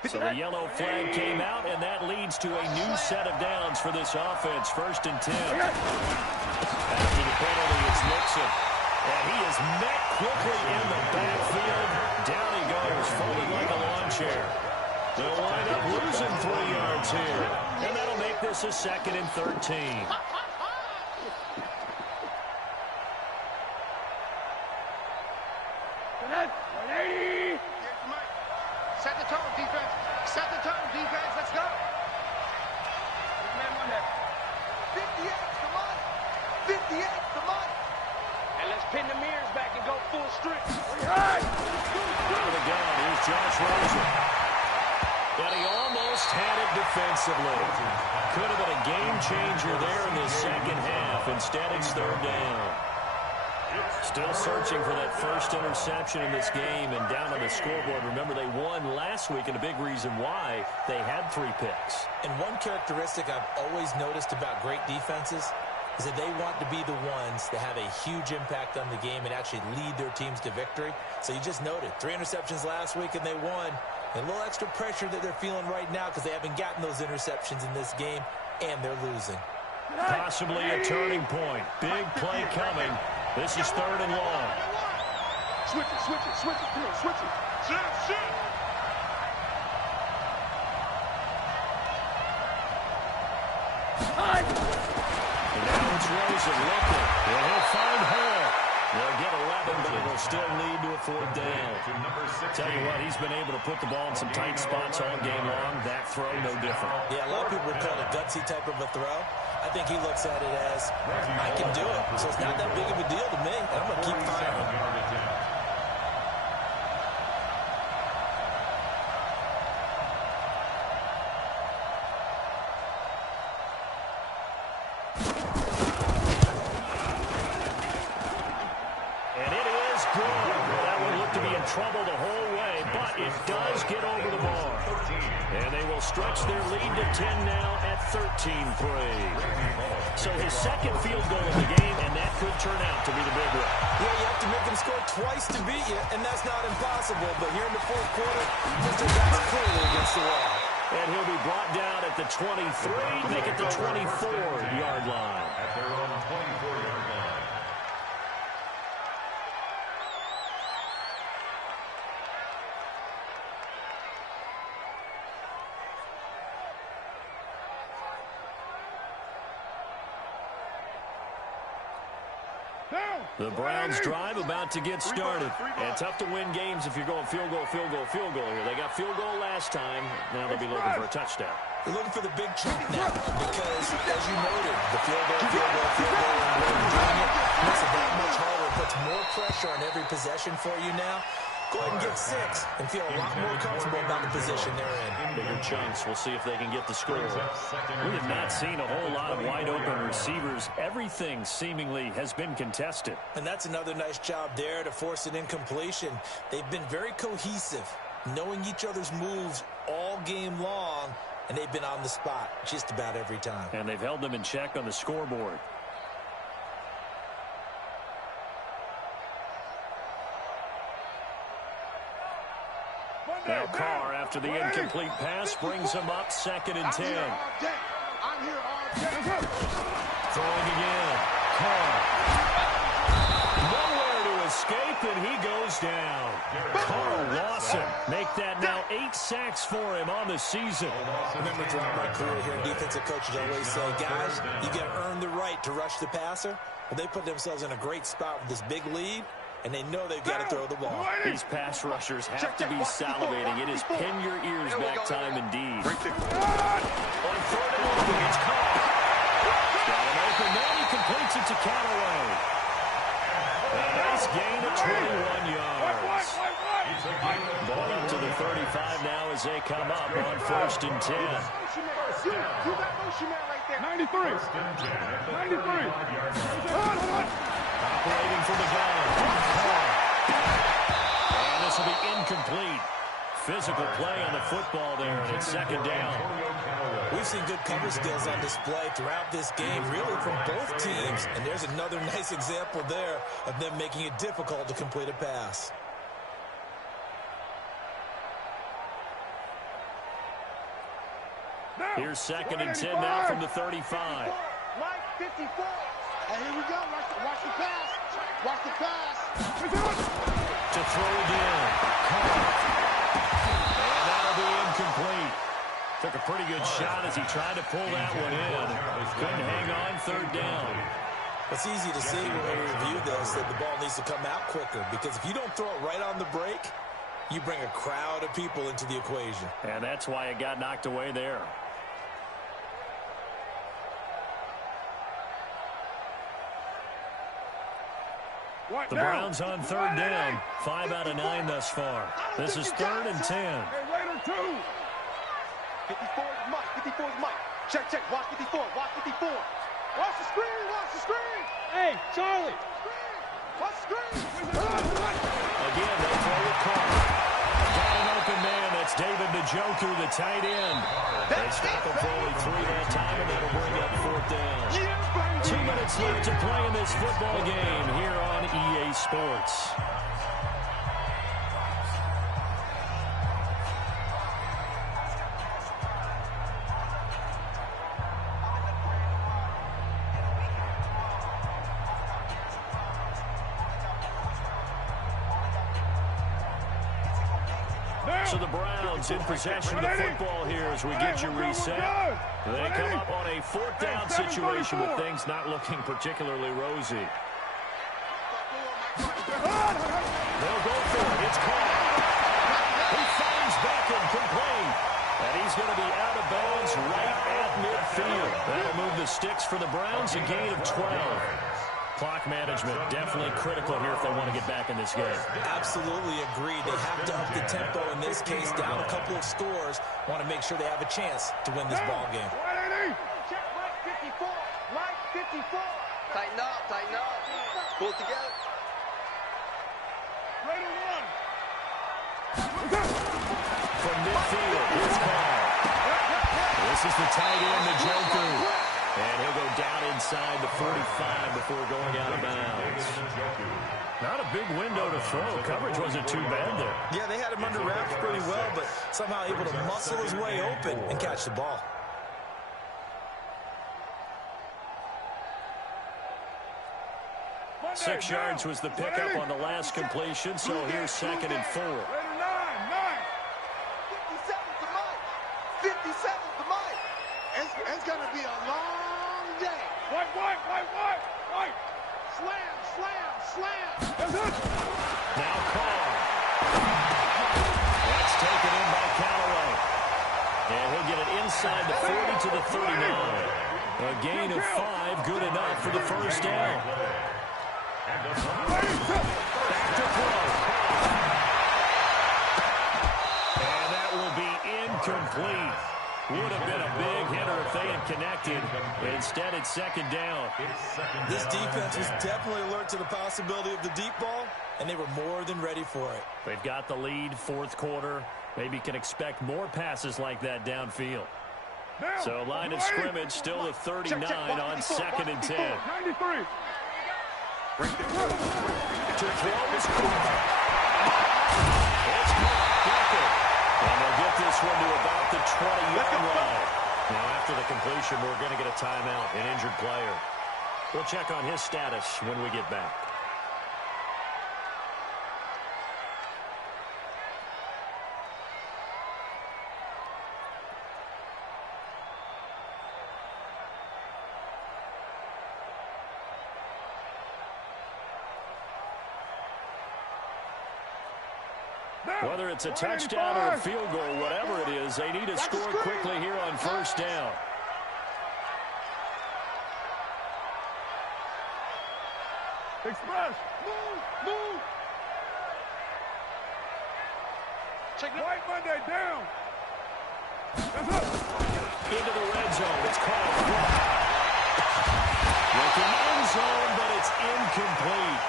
So the yellow flag came out, and that leads to a new set of downs for this offense. 1st and 10. After the penalty, it's Mixon. And he is met quickly in the backfield. Down he goes, folded like a lawn chair. They'll wind up losing 3 yards here. And that'll make this a 2nd and 13. Set the tone, defense. Set the tone, defense. Let's go. 58, come on. 58, come on. And let's pin the mirrors back and go full strength. Out of the gun, here's Josh Rosen. And he almost had it defensively. Could have been a game changer there in the second half. Instead, it's 3rd down. Still searching for that first interception in this game and down on the scoreboard. Remember, they won last week, and a big reason why they had 3 picks. And one characteristic I've always noticed about great defenses is that they want to be the ones that have a huge impact on the game and actually lead their teams to victory. So you just noted 3 interceptions last week, and they won. And a little extra pressure that they're feeling right now because they haven't gotten those interceptions in this game, and they're losing. Possibly a turning point. Big play coming. This is 3rd and long. Switch it. Come on, switch it. Shit. And now it's Rosen looking. Well, he'll find Hall. They'll get 11, but it'll still lead to a 4th down. Tell you what, he's been able to put the ball in some tight spots all game long. That throw, no different. Yeah, a lot of people would call it a gutsy type of a throw. I think he looks at it as, I can do it. So it's not that big of a deal to me. I'm going to keep firing. Trouble the whole way, but it does get over the bar. And they will stretch their lead to 10 now at 13-3. So his 2nd field goal of the game, and that could turn out to be the big one. Yeah, you have to make them score twice to beat you, and that's not impossible. But here in the 4th quarter, Mr. That's clearly against the wall. And he'll be brought down at the 23, make it the 24-yard line. At their own 24-yard line. The Browns drive about to get started. And tough to win games if you're going field goal here. They got field goal last time. Now they'll be looking for a touchdown. They're looking for the big chunk now because, as you noted, the field goal, and where you're doing it makes it that much harder. It puts more pressure on every possession for you now. Go ahead and get 6 and feel a lot more comfortable about the position they're in. Bigger chunks. We'll see if they can get the score. We have not seen a whole lot of wide-open receivers. Everything seemingly has been contested. And that's another nice job there to force an incompletion. They've been very cohesive. knowing each other's moves all game long, and they've been on the spot just about every time. And they've held them in check on the scoreboard. Now Carr, after the incomplete pass, brings him up 2nd and 10. I'm here all day. Throwing again. Carr. Nowhere to escape, and he goes down. Carl Lawson make that now 8 sacks for him on the season. I remember throughout my career here, defensive coaches always say, guys, you got to earn the right to rush the passer. Well, they put themselves in a great spot with this big lead, and they know they've got to throw the ball. These pass rushers have to be salivating. It is pin your ears back time indeed. On 3rd and long, it's Carr. Got an open man. He completes it to Callaway. A nice gain of 21 yards. Ball up to the 35 now as they come up on 1st and 10. You got motion man right there. 93. 93. Operating from the ground. And this will be incomplete. Physical play on the football there, and it's 2nd down. We've seen good cover skills on display throughout this game, really from both teams. And there's another nice example there of them making it difficult to complete a pass. Here's 2nd and 10 now from the 35. Mike 54. And here we go. Watch the pass. Watch the pass. To throw again. And that'll be incomplete. Took a pretty good shot as he tried to pull that one in. Couldn't hang on 3rd down. It's easy to see when we review this that the ball needs to come out quicker, because if you don't throw it right on the break, you bring a crowd of people into the equation. And that's why it got knocked away there. The Browns on 3rd down. 5 out of 9 thus far. This is 3rd and 10. Hey, Raider 2. 54 is Mike. 54 is Mike. Check, check. Watch 54. Watch 54. Watch the screen. Watch the screen. Hey, Charlie. Watch the screen. Again, they throw with Carr. Got an open man. That's David Njoku, the tight end. They stop him for only 3 that time, and that'll bring up 4th down. 2 minutes left to play in this football game here on EA Sports. So the Browns in possession of the football here as we get you reset. They come up on a 4th down situation with things not looking particularly rosy. They'll go for it. It's Carr. He finds Beckham complete. And he's going to be out of bounds right at midfield. That'll move the sticks for the Browns, a gain of 12. Clock management definitely critical here if they want to get back in this game. Absolutely agreed. They have to up the tempo in this case, down a couple of scores. Want to make sure they have a chance to win this ball game. Check Mike 54. Mike 54. Tighten up, tighten up. Pull it together. Raider 1. From midfield, here's Carr. This is the tight end, Njoku. And he'll go down inside the 45 before going out of bounds. Not a big window to throw. Coverage wasn't too bad there. Yeah, they had him under wraps pretty well, but somehow able to muscle his way open and catch the ball. Monday, 6 yards was the pickup on the last completion, so here's 2nd and 4. Raider 9. 57 to Mike. 57 to Mike. It's going to be a long day. White. Slam. That's it. Now Carr. That's taken in by Callaway. And he'll get it inside the 40 to the 39. A gain of 5, good enough for the 1st down. Back to throw. And that will be incomplete. Would have been a big hitter if they had connected. Instead, it's 2nd down. This defense was definitely alert to the possibility of the deep ball, and they were more than ready for it. They've got the lead, fourth quarter. Maybe can expect more passes like that downfield. So line of scrimmage still the 39 on 2nd and 10. 93. To throw is Cooper. It's caught. And they'll get this one to about the 20-yard line. Now, after the completion, we're going to get a timeout, an injured player. We'll check on his status when we get back. Whether it's a touchdown or a field goal, whatever it is, they need to score quickly here on first down. Express. Move. Check White Monday down. That's up. Into the red zone. It's called. Looking end zone, but it's incomplete.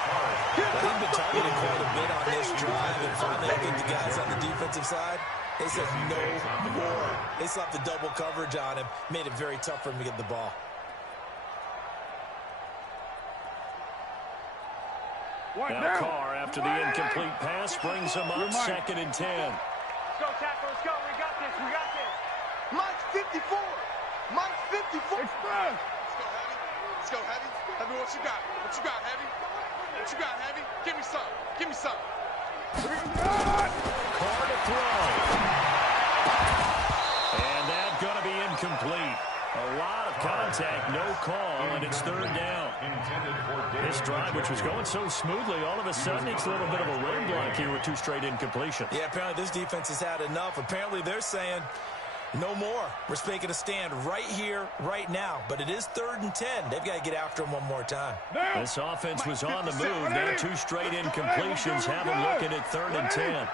They've been targeted quite a bit on this drive, and finally I think the guys on the defensive side, they said no more. They slapped the double coverage on him, made it very tough for him to get the ball. Now Carr, after the incomplete pass, brings him up 2nd and 10. Let's go, tackle. Let's go. We got this. Mike 54. Mike 54. Express. Let's go, Heavy. Heavy, what you got? Heavy? What you got, Heavy? Give me some. Carr to throw. And that's going to be incomplete. A lot of contact, no call, and it's 3rd down. This drive, which was going so smoothly, all of a sudden it's a little bit of a roadblock here with 2 straight incompletions. Yeah, apparently this defense has had enough. Apparently they're saying no more. We're making a stand right here, right now. But it is 3rd and 10. They've got to get after him one more time. This offense was on the move. Now 2 straight incompletions have them looking at 3rd and 10.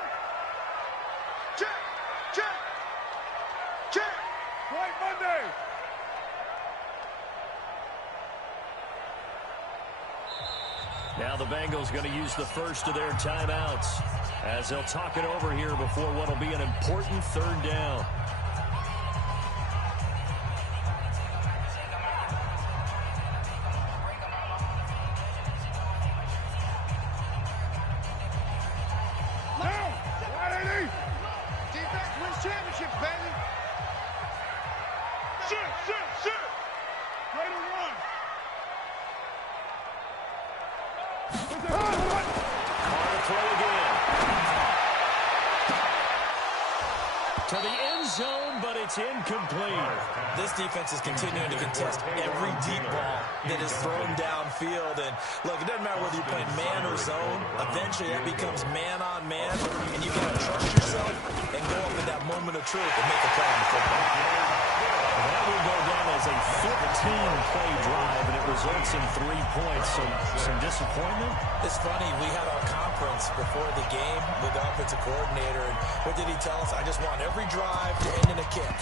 Check. White Monday. Now the Bengals going to use the first of their timeouts as they'll talk it over here before what will be an important 3rd down. Defense wins championships, baby. Shoot. Ready to run. Carr to throw again. To the end zone, but it's incomplete. This defense is continuing to contest every deep ball that is thrown downfield. And look, it doesn't matter whether you're playing man or zone. Eventually, that becomes man on man, and you got to trust yourself and go up in that moment of truth and make a play on the football. That will go down as a 15-play drive, and it results in 3 points. So some disappointment. It's funny, we had our conference before the game with the offensive coordinator, and what did he tell us? I just want every drive to end in a kick,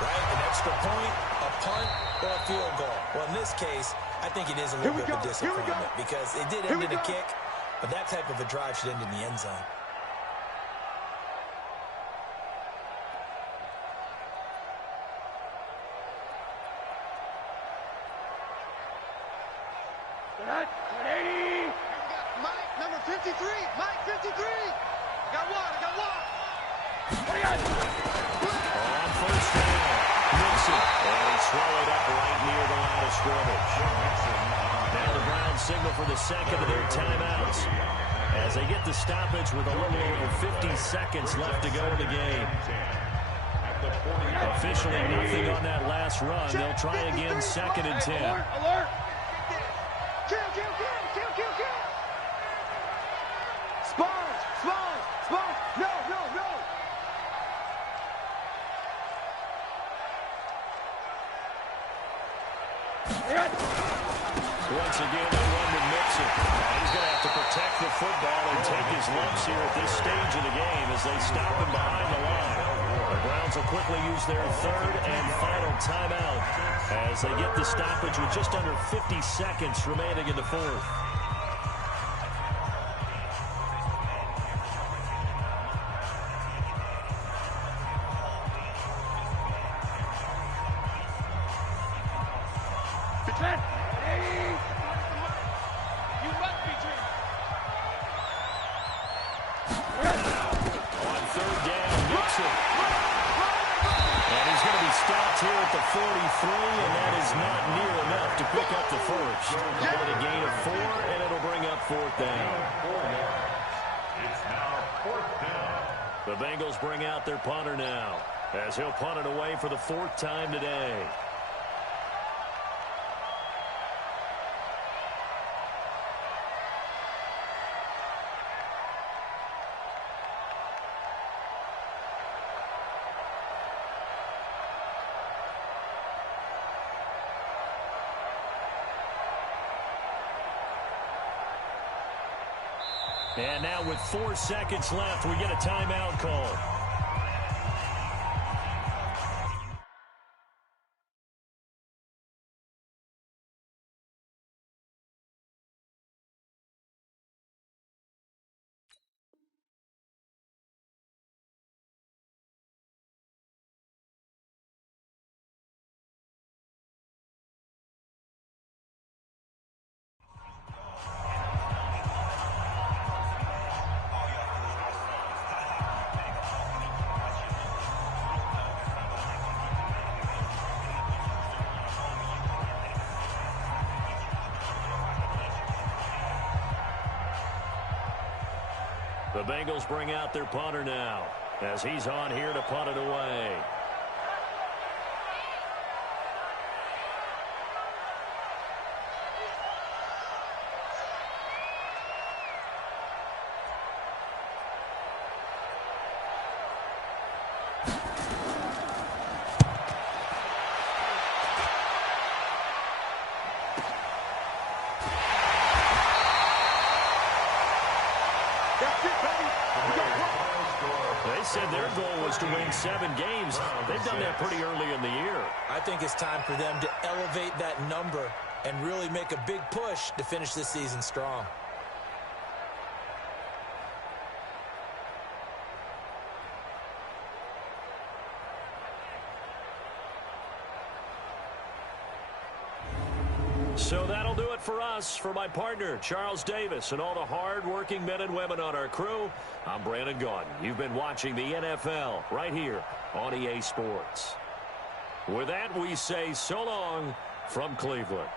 right? An extra point, a punt, or a field goal. Well, in this case, I think it is a little bit of a disappointment because it did end in a kick, but that type of a drive should end in the end zone. Mike, number 53. Mike 53. I got one. On first down, Nixon. And he's swallowed up right near the line of scrimmage. Now the Browns signal for the second of their timeouts as they get the stoppage with a little over 50 seconds left to go in the game. Officially nothing on that last run. They'll try again 2nd and 10. Alert. Kill. Spawn. No. Once again, they run with Mixon. He's going to have to protect the football and take his lumps here at this stage of the game as they stop him behind the line. The Browns will quickly use their 3rd and final timeout as they get the stoppage with just under 50 seconds remaining in the 4th. and that is not near enough to pick up the first. With a gain of 4, and it'll bring up 4th down. It's now 4th down. The Bengals bring out their punter now, as he'll punt it away for the 4th time today. And now with 4 seconds left, we get a timeout call. The Bengals bring out their punter now, as he's on here to punt it away. They said their goal was to win 7 games. They've done that pretty early in the year. I think it's time for them to elevate that number and really make a big push to finish this season strong. So that'll do it for us. For my partner, Charles Davis, and all the hard-working men and women on our crew, I'm Brandon Gaudin. You've been watching the NFL right here on EA Sports. With that, we say so long from Cleveland.